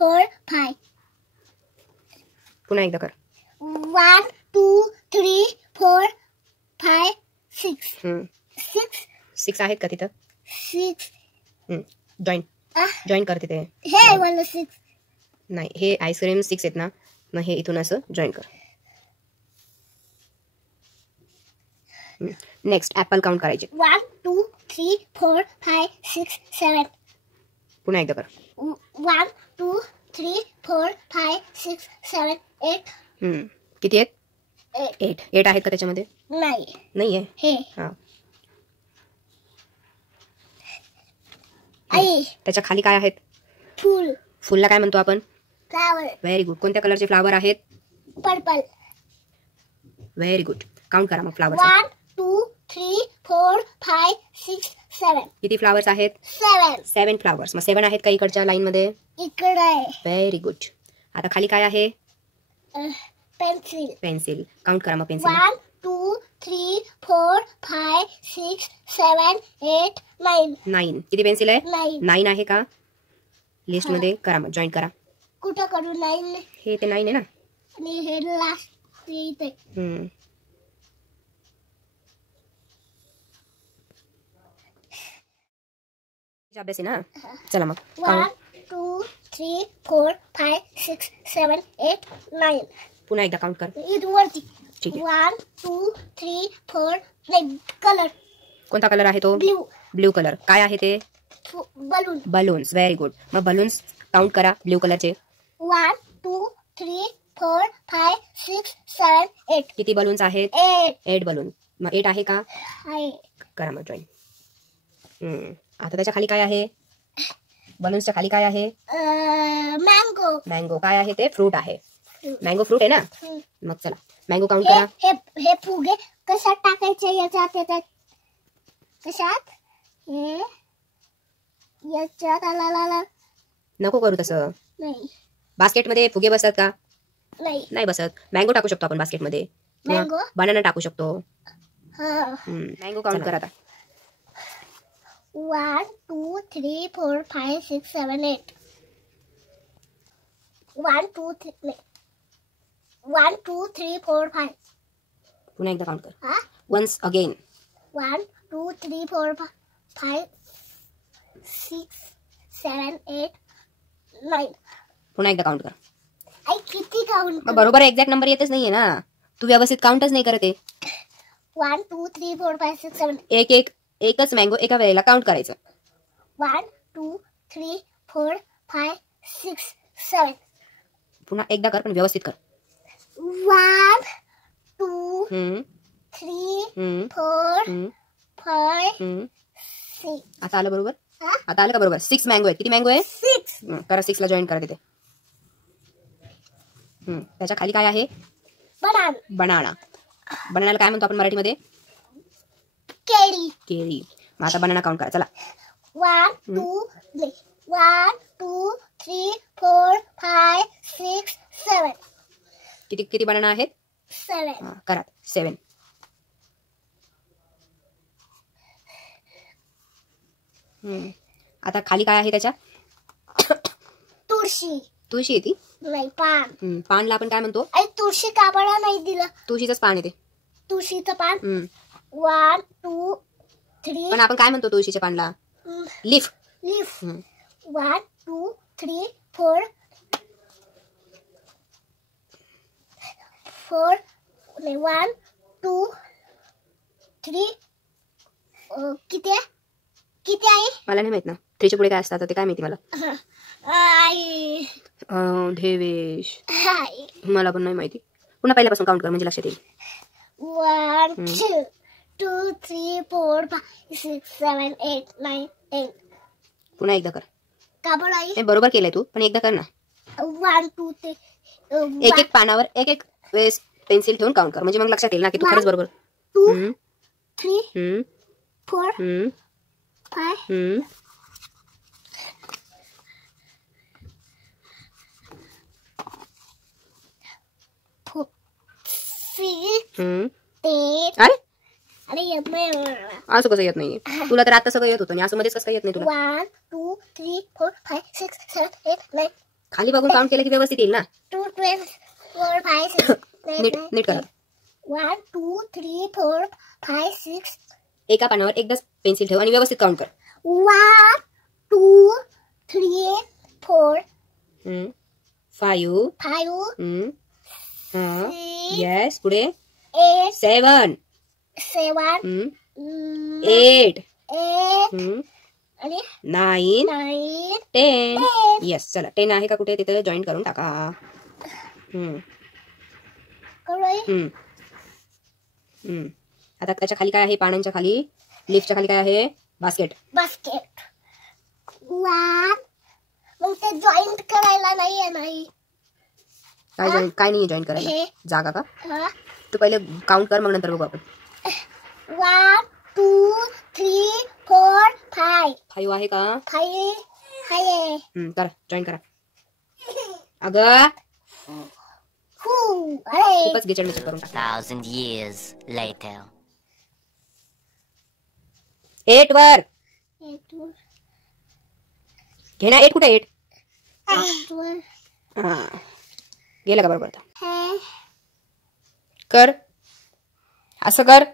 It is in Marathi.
4 5 पुन्हा एकदा कर. 1 2 3 4 5 6 6 6 आहेत का तिथं? 6 जॉईन कर तिथे. हे वाला 6 नाही, हे आईस्क्रीम 6 आहेत ना, मग हे इथून असं जॉईन कर. नेक्स्ट ऍपल काउंट करायचे. 1 2 3 4 5 6 7 पुन्हा एकदा कर. 1 2 3 4 5 6 7 8 किती आहेत? 8 आहेत का त्याच्यामध्ये? नाही आहे. हे हा, आई त्याच्या खाली काय आहेत? फुलला काय म्हणतो आपण? फ्लावर. Very good. कोणत्या कलरचे फ्लावर आहेत? पर्पल. Very good. काउंट करा मग फ्लावर्स. 1 2 3 4 5 6 7 किती फ्लावर्स आहेत? 7 फ्लावर्स. मग 7 आहेत का इकडच्या लाईन मध्ये? इकडे आहे. Very good. आता खाली काय आहे? पेन्सिल. काउंट करा मग पेन्सिल. 1 2 3 4 5 6 7 8 9. किती पेन्सिल आहे? 9 आहे का? लिस्ट मध्ये करा मग, जॉईन करा. कुठं करू? 9. हे ते 9 आहे ना. आणि हे लास्ट इथे. अभ्यास आहे ना. चला मग. 1 2 3 4 5 6 7 8 9. पुन्हा एकदा काउंट कर. वरती. ठीक आहे. 1 2 3 4 नाही, कलर. कोणता कलर आहे तो? Blue colour. काय आहे ते? बलून्स. Very good. मग बलून्स काउंट करा ब्ल्यू कलरचे. 1 2 3 4 5 6 7 8. किती बलून्स आहेत? 8 बलून. मग 8 आहे का? करा मग जॉईन. आता त्याच्या खाली काय आहे? बलून्सच्या खाली काय आहे? मँगो. काय आहे ते? फ्रूट आहे. मँगो फ्रूट आहे ना. मग चला मँगो काउंट करा. हे फुगे कशात टाकायचे? याच्यात कशात? याच्यात. नको करू तसं. नाही. बास्केट मध्ये फुगे बसतात का? नाही बसत. मँगो टाकू शकतो आपण बास्केट मध्ये. बनाना टाकू शकतो. मँगो काउंट करा आता. 1 2 3 4 5 6 7 8. 1 2 3 1 2 3 4 5. पुन्हा एकदा काउंट कर. Once again. 1 2 3 4 5 6 7 8 9. पुन्हा एकदा काउंट कर. आई किती काउंट? बरोबर एक्झॅक्ट नंबर येतच नाहीये ना. तू व्यवस्थित काउंटच नाही करत आहे. 1 2 3 4 5 6 7. एकच मँगो एका वेळेला काउंट करायचं. 1 2 3 4 5 6 7. पुन्हा एकदा कर, पण व्यवस्थित कर. 1 2 3 4 5 6. आता आलं बरोबर? आता आलं का बरोबर? 6 मँगो आहेत. किती मँगो आहे? 6. करा 6 ला जॉईन करा तिथे. त्याच्या खाली काय आहे? बनाना. बनानाला काय म्हणतो आपण मराठीमध्ये? केळी. मग आता बनाना काउंट करा. चला. 1 2 3 4 5 6 7. किती बनाना आहेत? 7. करा 7. आता खाली काय आहे त्याच्या? तुळशी आहे ती? नाही, पान. पानला आपण काय म्हणतो? तुळशी का बळा नाही दिला? तुळशीचंच पान आहे ते. तुळशीचं पान. 1 2 3. पण आपण काय म्हणतो तुळशीच्या पानला? लीफ. 1 2 3 4 नाही, 1 2 3. किती आहे? मला नाही माहित ना. 3च्या पुढे काय असतात ते काय माहिती मला. देवेश, मला पण नाही माहिती. पुन्हा पहिल्यापासून काउंट कर म्हणजे लक्षात येईल. 1 2 3 4 5 6 7 8 9 10. पुन्हा एकदा कर. का बरं आई? बरोबर केलंय तू, पण एकदा कर ना. 1 2 ते एक पानावर एक वेळेस पेन्सिल ठेवून काउंट कर, म्हणजे मग लक्षात येईल ना की तू खरंच बरोबर. 2 3 4 5 अरे येत नाही. असं कसं येत नाही? तुला तर आता सगळं येत होतं आणि असं मध्येच कसं येत नाही तुला? 1 2 3 4 5 6 7 8 9 खाली बघून काउंट केलं की व्यवस्थित येईल ना. 2 3 4 5 6 नीट करा. 1 2 3 4 5 6. एका पानावर एकदाच पेन्सिल ठेव आणि व्यवस्थित काउंट कर. 1 2 3 4 5 5 येस. पुढे 8 7 7 8 8 आणि 9 9 10. येस. चला 10 आहे का कुठे तिथे जॉईन करून टाका. आता त्याच्या खाली काय आहे? पानांच्या खाली, लिफ्टच्या खाली काय आहे? बास्केट. बास्केट. मग ते जॉईंट करायला नाही. काय नाही जॉईन करायला? जागा का? हा. तू पहिले काउंट कर, मग नंतर बघू आपण. 1 2 3 4 5. 5 आहे का? 5 आहे. करा, जॉईन करा. अगं खूपच गिचडमिचड करून टाक. 1,000 years later. 8 वर 8 घे ना. 8 कुठे? 8 वर. गेलं का बरोबर? आता कर, असं कर.